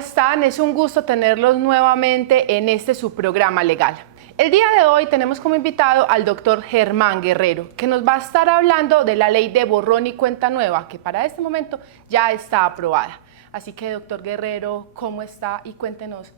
están? Es un gusto tenerlos nuevamente en este su programa legal. El día de hoy tenemos como invitado al doctor Germán Guerrero, que nos va a estar hablando de la ley de borrón y cuenta nueva, que para este momento ya está aprobada. Así que, doctor Guerrero, ¿cómo está? Y cuéntenos,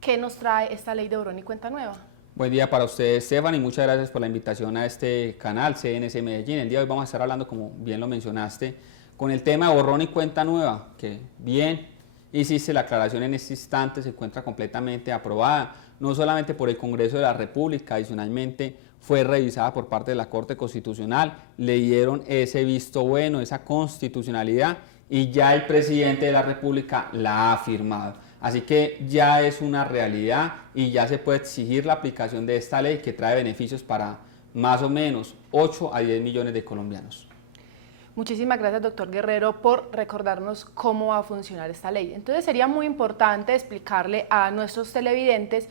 ¿qué nos trae esta ley de borrón y cuenta nueva? Buen día para ustedes, Estefan, y muchas gracias por la invitación a este canal CNC Medellín. El día de hoy vamos a estar hablando, como bien lo mencionaste, con el tema de borrón y cuenta nueva, que bien hiciste la aclaración en este instante, se encuentra completamente aprobada, no solamente por el Congreso de la República, adicionalmente fue revisada por parte de la Corte Constitucional, le dieron ese visto bueno, esa constitucionalidad, y ya el presidente de la República la ha firmado. Así que ya es una realidad y ya se puede exigir la aplicación de esta ley que trae beneficios para más o menos 8 a 10 millones de colombianos. Muchísimas gracias, doctor Guerrero, por recordarnos cómo va a funcionar esta ley. Entonces sería muy importante explicarle a nuestros televidentes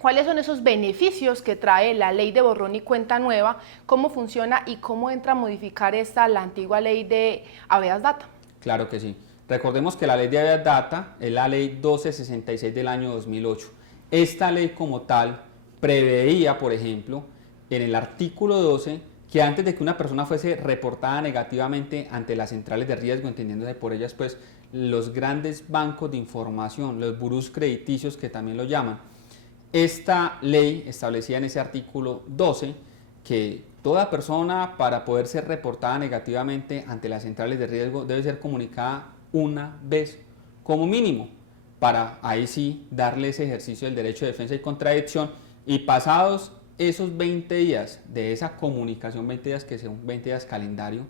cuáles son esos beneficios que trae la ley de borrón y cuenta nueva, cómo funciona y cómo entra a modificar la antigua ley de habeas data. Claro que sí. Recordemos que la ley de habeas data es la ley 1266 del año 2008. Esta ley como tal preveía, por ejemplo, en el artículo 12, que antes de que una persona fuese reportada negativamente ante las centrales de riesgo, entendiéndose por ellas pues los grandes bancos de información, los burús crediticios que también lo llaman, esta ley establecía en ese artículo 12 que toda persona, para poder ser reportada negativamente ante las centrales de riesgo, debe ser comunicada una vez como mínimo, para ahí sí darle ese ejercicio del derecho de defensa y contradicción, y pasados esos 20 días de esa comunicación, 20 días que son 20 días calendario,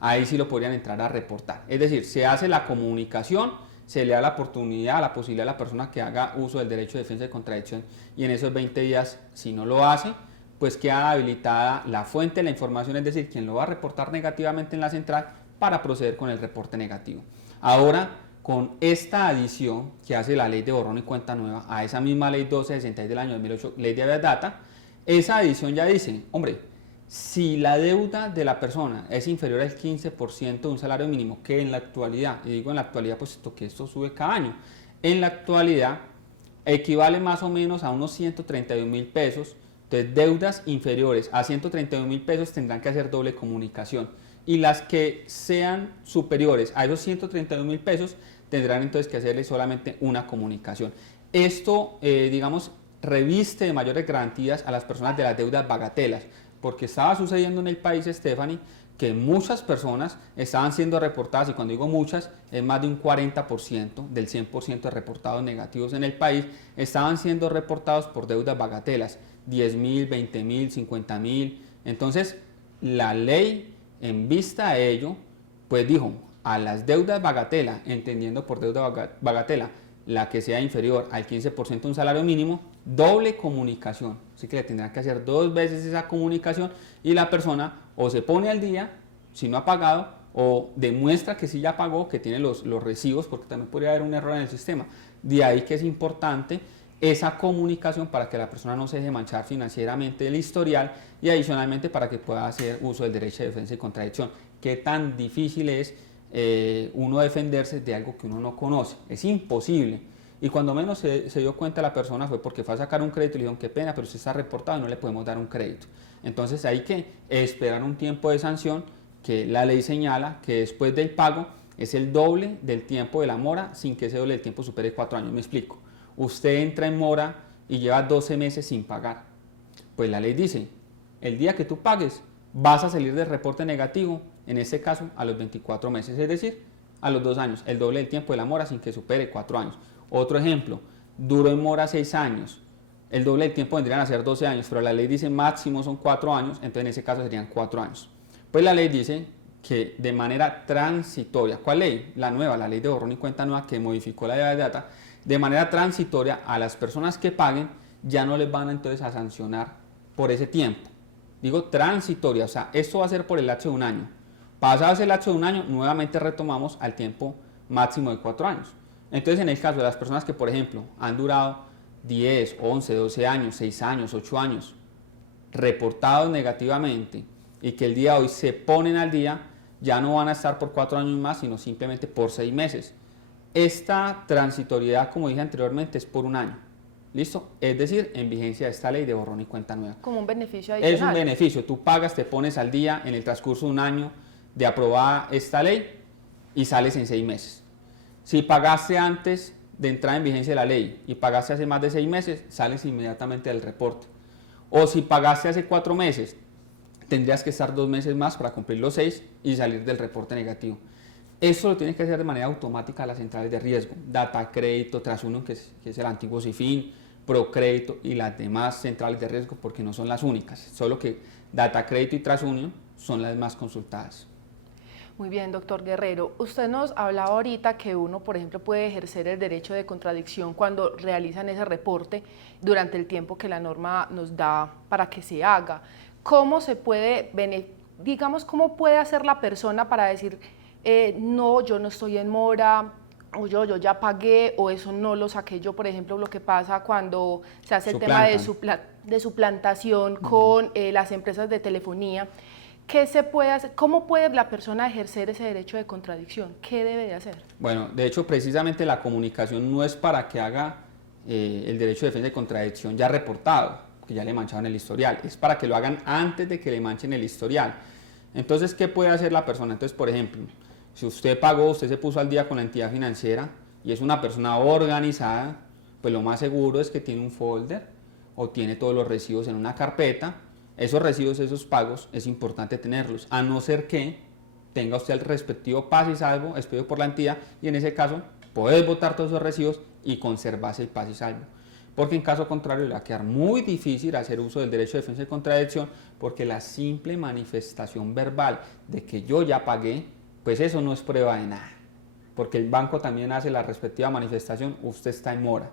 ahí sí lo podrían entrar a reportar. Es decir, se hace la comunicación, se le da la oportunidad, la posibilidad a la persona que haga uso del derecho de defensa y contradicción, y en esos 20 días, si no lo hace, pues queda habilitada la fuente de la información, es decir, quien lo va a reportar negativamente en la central para proceder con el reporte negativo. Ahora, con esta adición que hace la ley de borrón y cuenta nueva a esa misma ley 1266 del año 2008, ley de habeas data, esa adición ya dice, hombre, si la deuda de la persona es inferior al 15% de un salario mínimo, que en la actualidad, y digo en la actualidad puesto que esto sube cada año, en la actualidad equivale más o menos a unos 131.000 pesos, entonces deudas inferiores a 131.000 pesos tendrán que hacer doble comunicación, y las que sean superiores a esos 131.000 pesos tendrán entonces que hacerle solamente una comunicación. Esto, digamos, reviste de mayores garantías a las personas de las deudas bagatelas, porque estaba sucediendo en el país, Stephanie, que muchas personas estaban siendo reportadas, y cuando digo muchas, es más de un 40% del 100% de reportados negativos en el país, estaban siendo reportados por deudas bagatelas, 10.000, 20.000, 50.000. Entonces, la ley, en vista de ello, pues dijo, a las deudas bagatela, entendiendo por deuda bagatela la que sea inferior al 15% de un salario mínimo, doble comunicación, así que le tendrán que hacer 2 veces esa comunicación, y la persona o se pone al día si no ha pagado, o demuestra que sí ya pagó, que tiene los recibos, porque también podría haber un error en el sistema. De ahí que es importante esa comunicación para que la persona no se deje manchar financieramente el historial, y adicionalmente para que pueda hacer uso del derecho de defensa y contradicción. Qué tan difícil es uno defenderse de algo que uno no conoce, es imposible. Y cuando menos se dio cuenta la persona fue porque fue a sacar un crédito y le dijeron, qué pena, pero usted está reportado y no le podemos dar un crédito. Entonces hay que esperar un tiempo de sanción, que la ley señala que después del pago es el doble del tiempo de la mora, sin que ese doble del tiempo supere 4 años. Me explico. Usted entra en mora y lleva 12 meses sin pagar. Pues la ley dice, el día que tú pagues vas a salir del reporte negativo, en este caso a los 24 meses, es decir, a los 2 años, el doble del tiempo de la mora sin que supere 4 años. Otro ejemplo, duró en mora 6 años, el doble del tiempo vendrían a ser 12 años, pero la ley dice máximo son 4 años, entonces en ese caso serían 4 años. Pues la ley dice que de manera transitoria, ¿cuál ley? La nueva, la ley de borrón y cuenta nueva que modificó la ley de data, de manera transitoria a las personas que paguen ya no les van entonces a sancionar por ese tiempo. Digo transitoria, o sea, esto va a ser por el lapso de 1 año. Pasado ese lapso de 1 año, nuevamente retomamos al tiempo máximo de 4 años. Entonces, en el caso de las personas que, por ejemplo, han durado 10, 11, 12 años, 6 años, 8 años, reportados negativamente, y que el día de hoy se ponen al día, ya no van a estar por 4 años más, sino simplemente por 6 meses. esta transitoriedad, como dije anteriormente, es por un año. ¿Listo? Es decir, en vigencia de esta ley de borrón y cuenta nueva. Como un beneficio adicional. Es un beneficio, tú pagas, te pones al día en el transcurso de un año de aprobada esta ley y sales en 6 meses. Si pagaste antes de entrar en vigencia de la ley y pagaste hace más de 6 meses, sales inmediatamente del reporte. O si pagaste hace 4 meses, tendrías que estar 2 meses más para cumplir los 6 y salir del reporte negativo. Eso lo tienes que hacer de manera automática las centrales de riesgo, Data Crédito, TrasUnion, que es el antiguo Cifin, Procrédito y las demás centrales de riesgo, porque no son las únicas, solo que Data Crédito y TrasUnion son las más consultadas. Muy bien, doctor Guerrero. Usted nos hablaba ahorita que uno, por ejemplo, puede ejercer el derecho de contradicción cuando realizan ese reporte durante el tiempo que la norma nos da para que se haga. ¿Cómo se puede, digamos, cómo puede hacer la persona para decir, no, yo no estoy en mora, o yo ya pagué, o eso no lo saqué yo? Por ejemplo, lo que pasa cuando se hace el tema de suplantación con las empresas de telefonía. ¿Qué se puede hacer? ¿Cómo puede la persona ejercer ese derecho de contradicción? ¿Qué debe de hacer? Bueno, de hecho, precisamente la comunicación no es para que haga el derecho de defensa de contradicción ya reportado, que ya le mancharon el historial, es para que lo hagan antes de que le manchen el historial. Entonces, ¿qué puede hacer la persona? Entonces, por ejemplo, si usted pagó, usted se puso al día con la entidad financiera y es una persona organizada, pues lo más seguro es que tiene un folder o tiene todos los recibos en una carpeta. Esos recibos, esos pagos, es importante tenerlos, a no ser que tenga usted el respectivo paz y salvo expedido por la entidad, y en ese caso puedes botar todos esos recibos y conservarse el paz y salvo. Porque en caso contrario le va a quedar muy difícil hacer uso del derecho de defensa y contradicción, porque la simple manifestación verbal de que yo ya pagué, pues eso no es prueba de nada. Porque el banco también hace la respectiva manifestación, usted está en mora.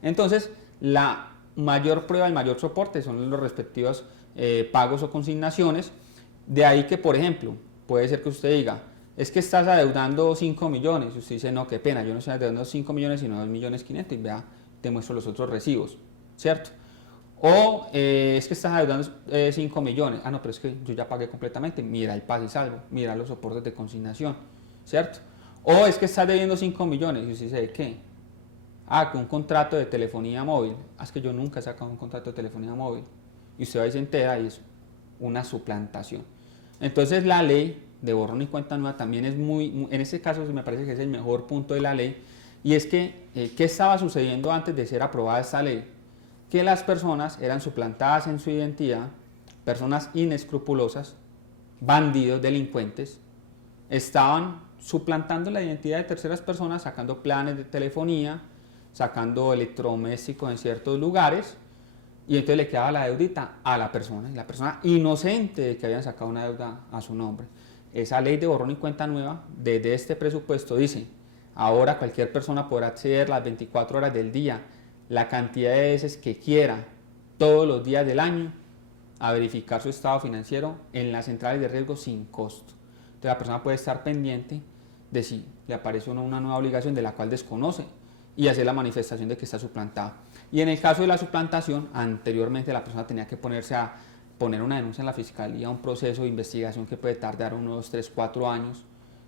Entonces, la mayor prueba, el mayor soporte son los respectivos pagos o consignaciones. De ahí que, por ejemplo, puede ser que usted diga, es que estás adeudando 5 millones. Usted dice, no, qué pena, yo no estoy adeudando 5 millones, sino 2.500.000, y vea, te muestro los otros recibos, ¿cierto? O es que estás adeudando 5 millones. Ah, no, pero es que yo ya pagué completamente. Mira el paz y salvo, mira los soportes de consignación, ¿cierto? O es que estás debiendo 5 millones. Y usted dice, ¿de qué? Ah, que un contrato de telefonía móvil. Ah, es que yo nunca he sacado un contrato de telefonía móvil. Y usted va y se entera y es una suplantación. Entonces la ley de borrón y cuenta nueva también es en este caso me parece que es el mejor punto de la ley, y es que, ¿qué estaba sucediendo antes de ser aprobada esta ley? Que las personas eran suplantadas en su identidad, personas inescrupulosas, bandidos, delincuentes, estaban suplantando la identidad de terceras personas, sacando planes de telefonía, sacando electrodomésticos en ciertos lugares, y entonces le quedaba la deudita a la persona, y la persona inocente de que habían sacado una deuda a su nombre. Esa ley de borrón y cuenta nueva, desde este presupuesto, dice, ahora cualquier persona podrá acceder las 24 horas del día, la cantidad de veces que quiera, todos los días del año, a verificar su estado financiero en las centrales de riesgo sin costo. Entonces la persona puede estar pendiente de si le aparece una nueva obligación de la cual desconoce y hacer la manifestación de que está suplantado. Y en el caso de la suplantación, anteriormente la persona tenía que ponerse a poner una denuncia en la fiscalía, un proceso de investigación que puede tardar 1, 2, 3, 4 años,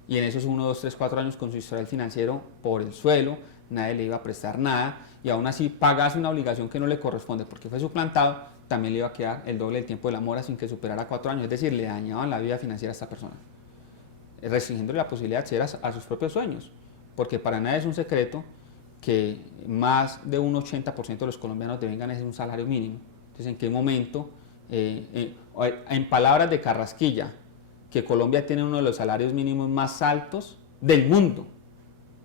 y en esos 1, 2, 3, 4 años con su historial financiero por el suelo, nadie le iba a prestar nada, y aún así pagase una obligación que no le corresponde porque fue suplantado, también le iba a quedar el doble del tiempo de la mora sin que superara 4 años, es decir, le dañaban la vida financiera a esta persona, restringiéndole la posibilidad de acceder a sus propios sueños, porque para nadie es un secreto que más de un 80% de los colombianos deben ganar un salario mínimo. Entonces, ¿en qué momento, en palabras de Carrasquilla, que Colombia tiene uno de los salarios mínimos más altos del mundo?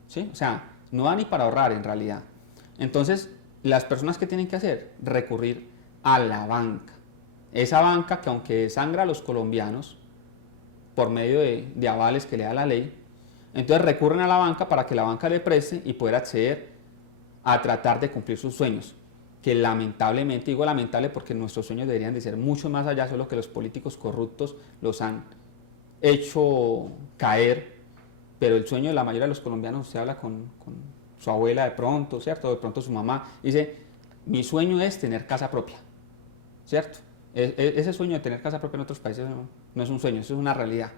¿Sí? O sea, no da ni para ahorrar en realidad. Entonces, las personas que tienen que hacer, recurrir a la banca. Esa banca que aunque sangra a los colombianos por medio de avales que le da la ley, entonces recurren a la banca para que la banca le preste y poder acceder a tratar de cumplir sus sueños, que lamentablemente, digo lamentable porque nuestros sueños deberían de ser mucho más allá, solo que los políticos corruptos los han hecho caer, pero el sueño de la mayoría de los colombianos, usted habla con su abuela de pronto, ¿cierto? De pronto su mamá, dice, mi sueño es tener casa propia, ¿cierto? Ese sueño de tener casa propia en otros países no es un sueño, eso es una realidad.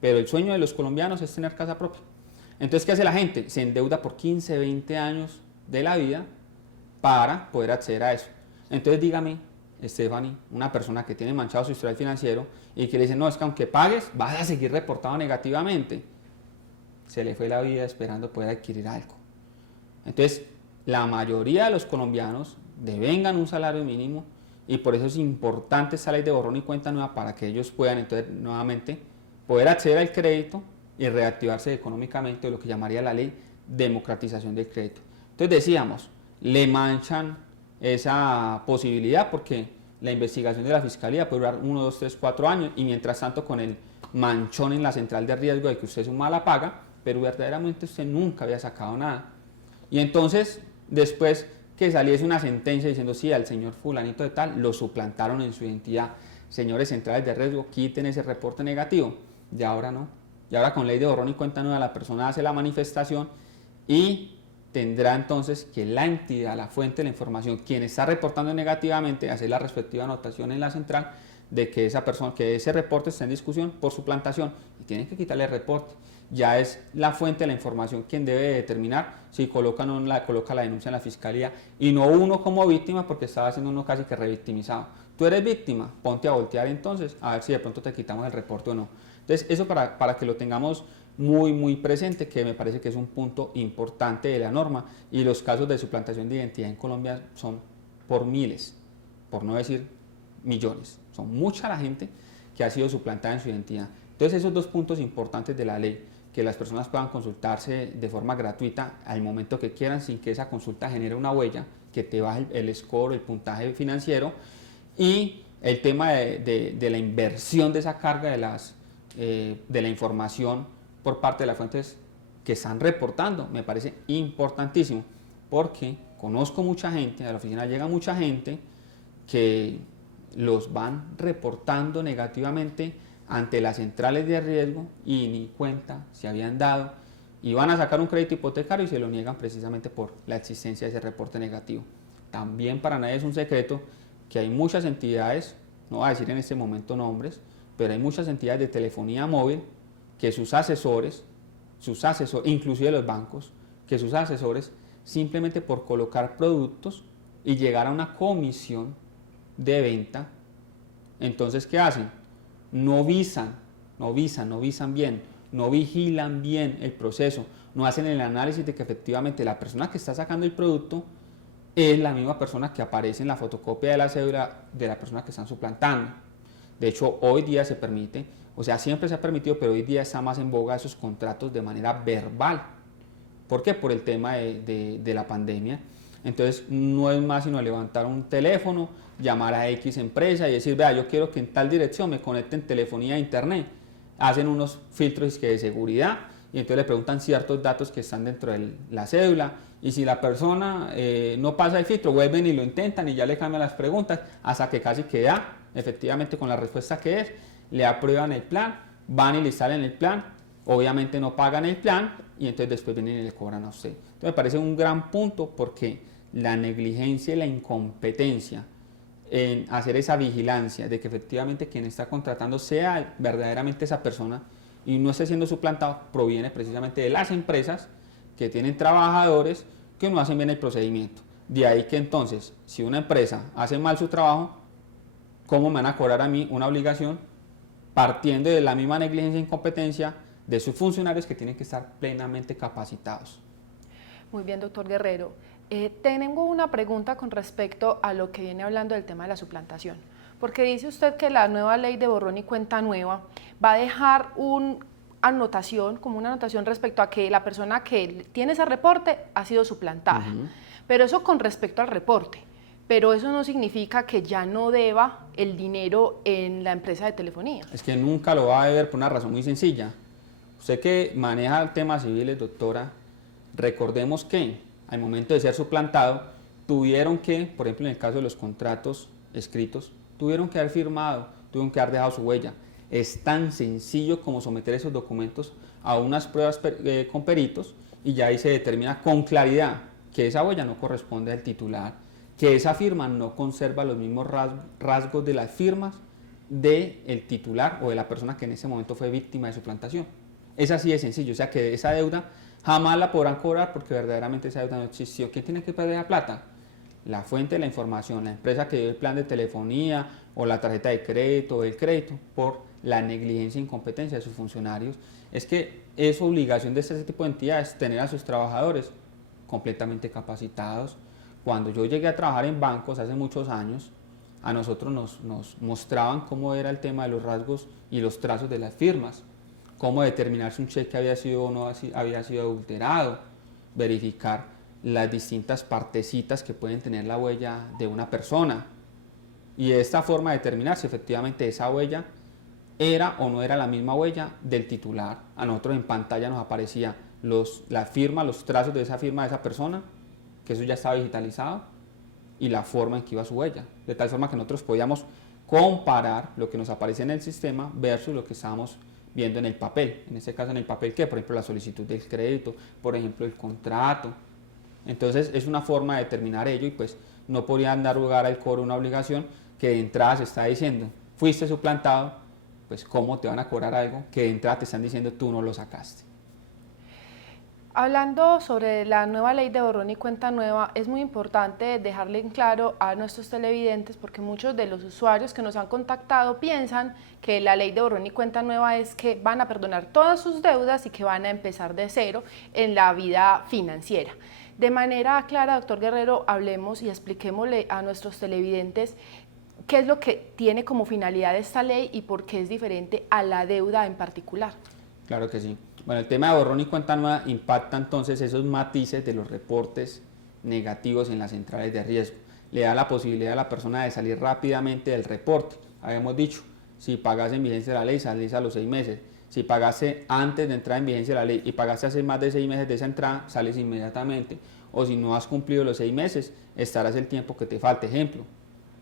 Pero el sueño de los colombianos es tener casa propia. Entonces, ¿qué hace la gente? Se endeuda por 15, 20 años de la vida para poder acceder a eso. Entonces, dígame, Stephanie, una persona que tiene manchado su historial financiero y que le dice, no, es que aunque pagues, vas a seguir reportado negativamente. Se le fue la vida esperando poder adquirir algo. Entonces, la mayoría de los colombianos devengan un salario mínimo y por eso es importante esta ley de borrón y cuenta nueva para que ellos puedan entonces nuevamente poder acceder al crédito y reactivarse económicamente, lo que llamaría la ley democratización del crédito. Entonces decíamos, le manchan esa posibilidad porque la investigación de la fiscalía puede durar 1, 2, 3, 4 años y mientras tanto con el manchón en la central de riesgo de que usted suma la paga, pero verdaderamente usted nunca había sacado nada. Y entonces, después que saliese una sentencia diciendo, sí, al señor fulanito de tal, lo suplantaron en su identidad. Señores centrales de riesgo, quiten ese reporte negativo. Y ahora no. Y ahora con ley de borrón y cuenta nueva, la persona hace la manifestación y tendrá entonces que la entidad, la fuente de la información, quien está reportando negativamente, hacer la respectiva anotación en la central de que esa persona, que ese reporte está en discusión por suplantación y tienen que quitarle el reporte. Ya es la fuente de la información quien debe determinar si coloca o no coloca la denuncia en la fiscalía y no uno como víctima porque estaba siendo uno casi que revictimizado. Tú eres víctima, ponte a voltear entonces a ver si de pronto te quitamos el reporte o no. Entonces eso para que lo tengamos muy presente, que me parece que es un punto importante de la norma y los casos de suplantación de identidad en Colombia son por miles, por no decir millones. Son mucha la gente que ha sido suplantada en su identidad. Entonces esos dos puntos importantes de la ley, que las personas puedan consultarse de forma gratuita al momento que quieran sin que esa consulta genere una huella, que te baje el score, el puntaje financiero y el tema de la inversión de esa carga de la información por parte de las fuentes que están reportando, me parece importantísimo porque conozco mucha gente, a la oficina llega mucha gente que los van reportando negativamente ante las centrales de riesgo y ni cuenta se habían dado y van a sacar un crédito hipotecario y se lo niegan precisamente por la existencia de ese reporte negativo. También para nadie es un secreto que hay muchas entidades, no voy a decir en este momento nombres, pero hay muchas entidades de telefonía móvil que sus asesores, inclusive los bancos, que sus asesores simplemente por colocar productos y llegar a una comisión de venta, entonces ¿qué hacen? No visan bien, no vigilan bien el proceso, no hacen el análisis de que efectivamente la persona que está sacando el producto es la misma persona que aparece en la fotocopia de la cédula de la persona que están suplantando. De hecho, hoy día se permite, o sea, siempre se ha permitido, pero hoy día está más en boga esos contratos de manera verbal. ¿Por qué? Por el tema de la pandemia. Entonces, no es más sino levantar un teléfono, llamar a X empresa y decir, vea, yo quiero que en tal dirección me conecten telefonía e internet. Hacen unos filtros de seguridad y entonces le preguntan ciertos datos que están dentro de la cédula y si la persona no pasa el filtro, vuelven y lo intentan y ya le cambian las preguntas hasta que casi queda efectivamente con la respuesta que es, le aprueban el plan, van y le instalan el plan, obviamente no pagan el plan y entonces después vienen y le cobran a usted. Entonces me parece un gran punto porque la negligencia y la incompetencia en hacer esa vigilancia de que efectivamente quien está contratando sea verdaderamente esa persona y no esté siendo suplantado proviene precisamente de las empresas que tienen trabajadores que no hacen bien el procedimiento. De ahí que entonces, si una empresa hace mal su trabajo, ¿cómo me van a cobrar a mí una obligación partiendo de la misma negligencia e incompetencia de sus funcionarios que tienen que estar plenamente capacitados? Muy bien, doctor Guerrero. Tengo una pregunta con respecto a lo que viene hablando del tema de la suplantación, porque dice usted que la nueva ley de borrón y cuenta nueva va a dejar como una anotación respecto a que la persona que tiene ese reporte ha sido suplantada, pero eso con respecto al reporte, pero eso no significa que ya no deba el dinero en la empresa de telefonía. Es que nunca lo va a deber por una razón muy sencilla. Usted que maneja temas civiles, doctora, recordemos que al momento de ser suplantado, tuvieron que, por ejemplo en el caso de los contratos escritos, tuvieron que haber firmado, tuvieron que haber dejado su huella. Es tan sencillo como someter esos documentos a unas pruebas con peritos y ya ahí se determina con claridad que esa huella no corresponde al titular, que esa firma no conserva los mismos rasgos de las firmas del titular o de la persona que en ese momento fue víctima de suplantación. Es así de sencillo, o sea que esa deuda Jamás la podrán cobrar porque verdaderamente esa deuda no existió. ¿Quién tiene que pagar la plata? La fuente de la información, la empresa que dio el plan de telefonía o la tarjeta de crédito o el crédito por la negligencia e incompetencia de sus funcionarios. Es que es obligación de ese tipo de entidades tener a sus trabajadores completamente capacitados. Cuando yo llegué a trabajar en bancos hace muchos años, a nosotros nos mostraban cómo era el tema de los rasgos y los trazos de las firmas, cómo determinar si un cheque había sido o no había sido adulterado, verificar las distintas partecitas que pueden tener la huella de una persona y de esta forma determinar si efectivamente esa huella era o no era la misma huella del titular. A nosotros en pantalla nos aparecía la firma, los trazos de esa firma de esa persona, que eso ya estaba digitalizado, y la forma en que iba su huella, de tal forma que nosotros podíamos comparar lo que nos aparecía en el sistema versus lo que estábamos viendo en el papel. En este caso en el papel, que por ejemplo la solicitud del crédito, por ejemplo el contrato. Entonces es una forma de determinar ello y pues no podrían dar lugar al cobro una obligación que de entrada se está diciendo, fuiste suplantado, pues cómo te van a cobrar algo que de entrada te están diciendo tú no lo sacaste. Hablando sobre la nueva ley de borrón y cuenta nueva, es muy importante dejarle en claro a nuestros televidentes porque muchos de los usuarios que nos han contactado piensan que la ley de borrón y cuenta nueva es que van a perdonar todas sus deudas y que van a empezar de cero en la vida financiera. De manera clara, doctor Guerrero, hablemos y expliquémosle a nuestros televidentes qué es lo que tiene como finalidad esta ley y por qué es diferente a la deuda en particular. Claro que sí. Bueno, el tema de borrón y cuenta nueva impacta entonces esos matices de los reportes negativos en las centrales de riesgo. Le da la posibilidad a la persona de salir rápidamente del reporte. Habíamos dicho, si pagaste en vigencia de la ley, salís a los 6 meses. Si pagaste antes de entrar en vigencia de la ley y pagaste hace más de 6 meses de esa entrada, sales inmediatamente. O si no has cumplido los 6 meses, estarás el tiempo que te falte. Ejemplo,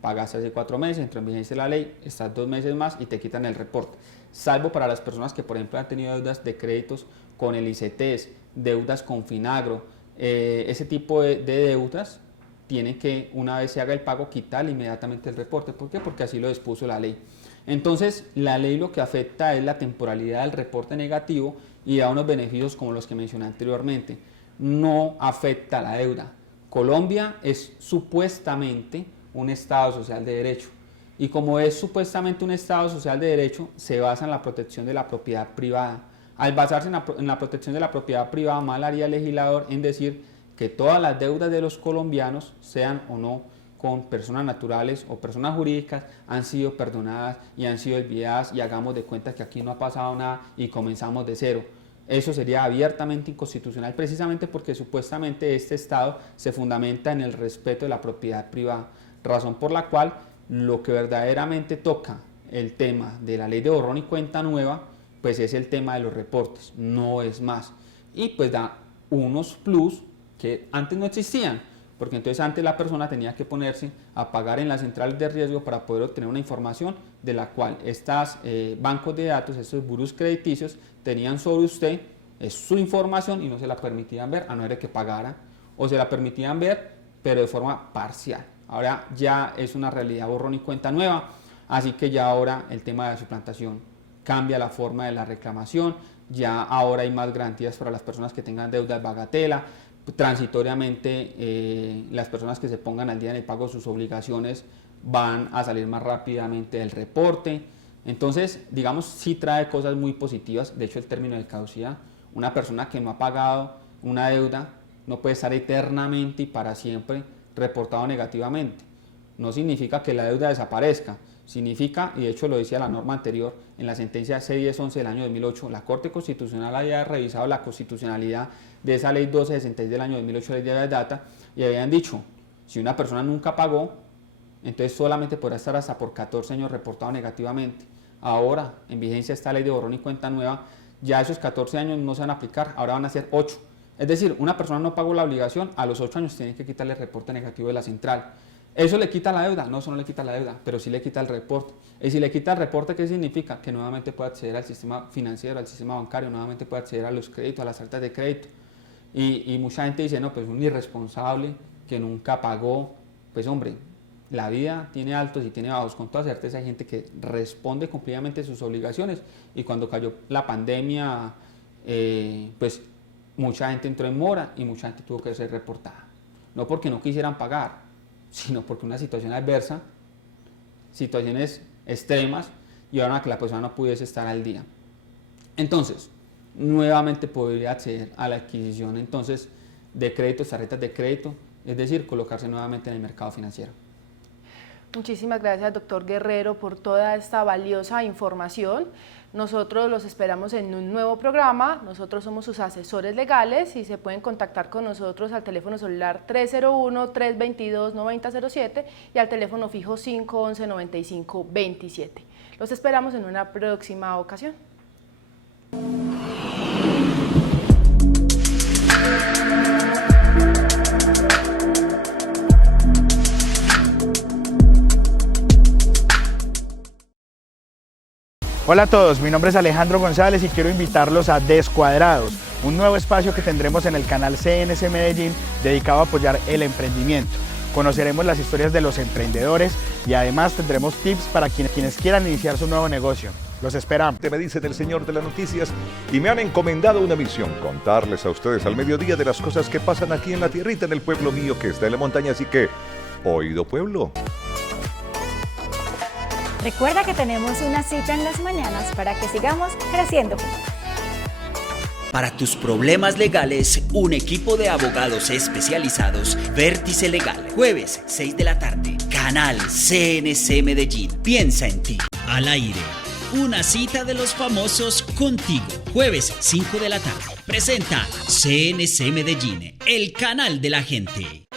pagaste hace 4 meses, entró en vigencia la ley, estás 2 meses más y te quitan el reporte. Salvo para las personas que, por ejemplo, han tenido deudas de créditos con el ICETEX, deudas con Finagro, ese tipo de deudas, tienen que, una vez se haga el pago, quitar inmediatamente el reporte. ¿Por qué? Porque así lo dispuso la ley. Entonces, la ley lo que afecta es la temporalidad del reporte negativo y da unos beneficios como los que mencioné anteriormente. No afecta la deuda. Colombia es supuestamente un Estado social de derecho. Y como es supuestamente un Estado social de derecho, se basa en la protección de la propiedad privada. Al basarse en la protección de la propiedad privada, mal haría el legislador en decir que todas las deudas de los colombianos, sean o no con personas naturales o personas jurídicas, han sido perdonadas y han sido olvidadas y hagamos de cuenta que aquí no ha pasado nada y comenzamos de cero. Eso sería abiertamente inconstitucional precisamente porque supuestamente este Estado se fundamenta en el respeto de la propiedad privada, razón por la cual lo que verdaderamente toca el tema de la ley de borrón y cuenta nueva, pues es el tema de los reportes, no es más. Y pues da unos plus que antes no existían, porque entonces antes la persona tenía que ponerse a pagar en las centrales de riesgo para poder obtener una información de la cual estos bancos de datos, estos burós crediticios, tenían sobre usted su información y no se la permitían ver, a no ser que pagara, o se la permitían ver, pero de forma parcial. Ahora ya es una realidad borrón y cuenta nueva, así que ya ahora el tema de la suplantación cambia la forma de la reclamación, ya ahora hay más garantías para las personas que tengan deudas bagatela, transitoriamente las personas que se pongan al día en el pago de sus obligaciones van a salir más rápidamente del reporte. Entonces, digamos, sí trae cosas muy positivas. De hecho, el término de caducidad, una persona que no ha pagado una deuda no puede estar eternamente y para siempre reportado negativamente. No significa que la deuda desaparezca, significa, y de hecho lo decía la norma anterior, en la sentencia C1011 del año 2008, la Corte Constitucional había revisado la constitucionalidad de esa ley 1266 del año 2008, ley de data, y habían dicho, si una persona nunca pagó, entonces solamente podrá estar hasta por 14 años reportado negativamente. Ahora, en vigencia esta ley de borrón y cuenta nueva, ya esos 14 años no se van a aplicar, ahora van a ser 8. Es decir, una persona no pagó la obligación, a los 8 años tiene que quitarle el reporte negativo de la central. ¿Eso le quita la deuda? No, eso no le quita la deuda, pero sí le quita el reporte. Y si le quita el reporte, ¿qué significa? Que nuevamente puede acceder al sistema financiero, al sistema bancario, nuevamente puede acceder a los créditos, a las cartas de crédito. Y mucha gente dice, no, pues un irresponsable que nunca pagó. Pues hombre, la vida tiene altos y tiene bajos. Con toda certeza hay gente que responde cumplidamente sus obligaciones. Y cuando cayó la pandemia, pues mucha gente entró en mora y mucha gente tuvo que ser reportada. No porque no quisieran pagar, sino porque una situación adversa, situaciones extremas, llevaron a que la persona no pudiese estar al día. Entonces, nuevamente podría acceder a la adquisición entonces de créditos, tarjetas de crédito, es decir, colocarse nuevamente en el mercado financiero. Muchísimas gracias, doctor Guerrero, por toda esta valiosa información. Nosotros los esperamos en un nuevo programa. Nosotros somos sus asesores legales y se pueden contactar con nosotros al teléfono celular 301-322-9007 y al teléfono fijo 511-9527. Los esperamos en una próxima ocasión. Hola a todos, mi nombre es Alejandro González y quiero invitarlos a Descuadrados, un nuevo espacio que tendremos en el canal CNC Medellín dedicado a apoyar el emprendimiento. Conoceremos las historias de los emprendedores y además tendremos tips para quienes quieran iniciar su nuevo negocio. Los esperamos. Me dicen el señor de las noticias y me han encomendado una misión, contarles a ustedes al mediodía de las cosas que pasan aquí en la tierrita, en el pueblo mío que está en la montaña, así que, oído pueblo. Recuerda que tenemos una cita en las mañanas para que sigamos creciendo juntos. Para tus problemas legales, un equipo de abogados especializados, Vértice Legal. Jueves, 6 de la tarde, canal CNC Medellín. Piensa en ti. Al aire. Una cita de los famosos contigo. Jueves, 5 de la tarde. Presenta CNC Medellín, el canal de la gente.